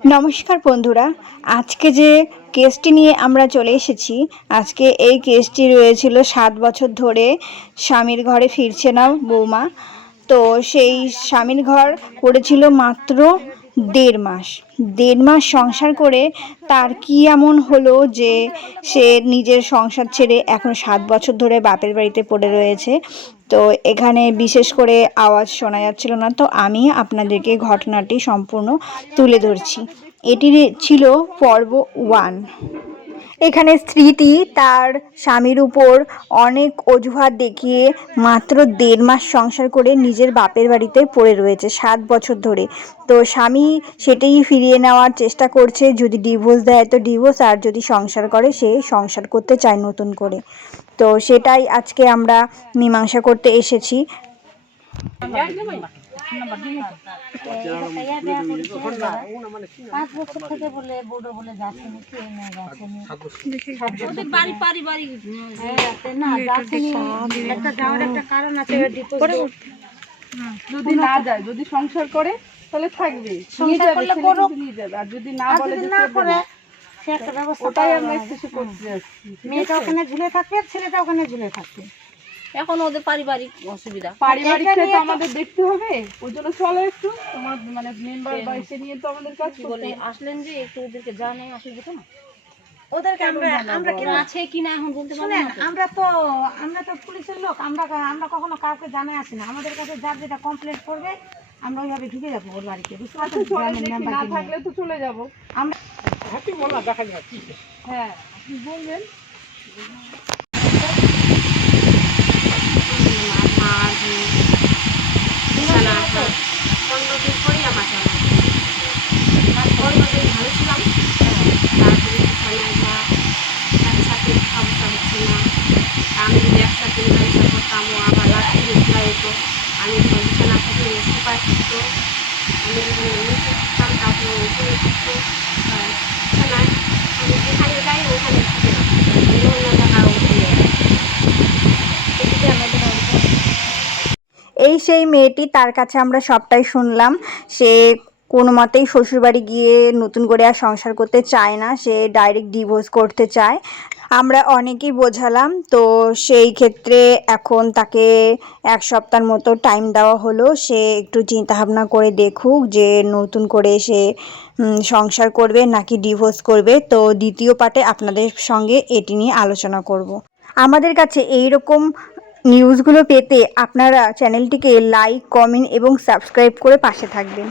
নমস্কার বন্ধুরা, আজকে যে কেসটি নিয়ে আমরা চলে এসেছি, আজকে এই কেসটি রয়েছিল 7 বছর ধরে স্বামীর ঘরে ফিরছে না বৌমা। তো সেই স্বামীর ঘর করেছিল মাত্র 1.5 মাস। 1.5 মাস সংসার করে তার কি এমন হলো যে সে নিজের সংসার ছেড়ে এখন 7 বছর ধরে বাপের বাড়িতে পড়ে রয়েছে। তো এখানে বিশেষ করে আওয়াজ শোনা যাচ্ছিল না, তো আমি আপনাদেরকে ঘটনাটি সম্পূর্ণ তুলে ধরছি। এটি ছিল পর্ব 1। এখানে স্ত্রীটি তার স্বামীর উপর অনেক অজুহাত দেখিয়ে মাত্র 1.5 মাস সংসার করে নিজের বাপের বাড়িতে পড়ে রয়েছে 7 বছর ধরে। তো স্বামী সেটাই ফিরিয়ে নেওয়ার চেষ্টা করছে, যদি ডিভোর্স দেয় তো ডিভোর্স, আর যদি সংসার করে সে সংসার করতে চায় নতুন করে। তো সেটাই আজকে আমরা মীমাংসা করতে এসেছি। যদি না যায়, যদি সংসার করে তাহলে থাকবে, নিয়ে যাবে, আর যদি না বলে ওটাই আমরা স্টেশন করতে যাচ্ছি। মেয়েটা ওখানে ঝুলে থাকবে, ছেলেটা ওখানে ঝুলে থাকবে। এখন ওদের পারিবারিক অসুবিধা, পারিবারিক তো আমাদের দেখতে হবে। ওই জন্য চলো একটু তোমার মানে মেম্বার বা এসে নিয়ে তো আমাদের কাজ বলে আসলেন যে একটু ওদেরকে জানে আসবে তো না, ওদেরকে আমরা কি আছে কিনা এখন বলতে পারবো না। আমরা তো পুলিশের লোক, আমরা কখনো কাউকে জানাই আসি না। আমাদের কাছে যার যেটা কমপ্লেন করবে আমরা ওইভাবে ঢুকে যাবো ওর বাড়িতে, বুঝতে পারছো? না থাকলে তো চলে যাবো আমরা। হ্যাঁ আপনি বলবেন। আমি যদি একসাথে করতাম, আবার লাঠি হতো, আমি বিছানা থেকে সুপায় থাকতো, আমি থাকতাম, তারপরে উপরে থাকতো বিছানায়। আমি যেখানে যাই ওখানে থাকে না, অন্য জায়গায় এই সেই মেয়েটি, তার কাছে আমরা সবটাই শুনলাম। সে কোনো মতেই শ্বশুরবাড়ি গিয়ে নতুন করে আর সংসার করতে চায় না, সে ডাইরেক্ট ডিভোর্স করতে চায়। আমরা অনেকেই বোঝালাম, তো সেই ক্ষেত্রে এখন তাকে 1 সপ্তাহের মতো টাইম দেওয়া হলো। সে একটু চিন্তাভাবনা করে দেখুক যে নতুন করে সে সংসার করবে নাকি ডিভোর্স করবে। তো দ্বিতীয় পার্টে আপনাদের সঙ্গে এটি নিয়ে আলোচনা করব। আমাদের কাছে এইরকম নিউজগুলো পেতে আপনারা চ্যানেলটিকে লাইক, কমেন্ট এবং সাবস্ক্রাইব করে পাশে থাকবেন।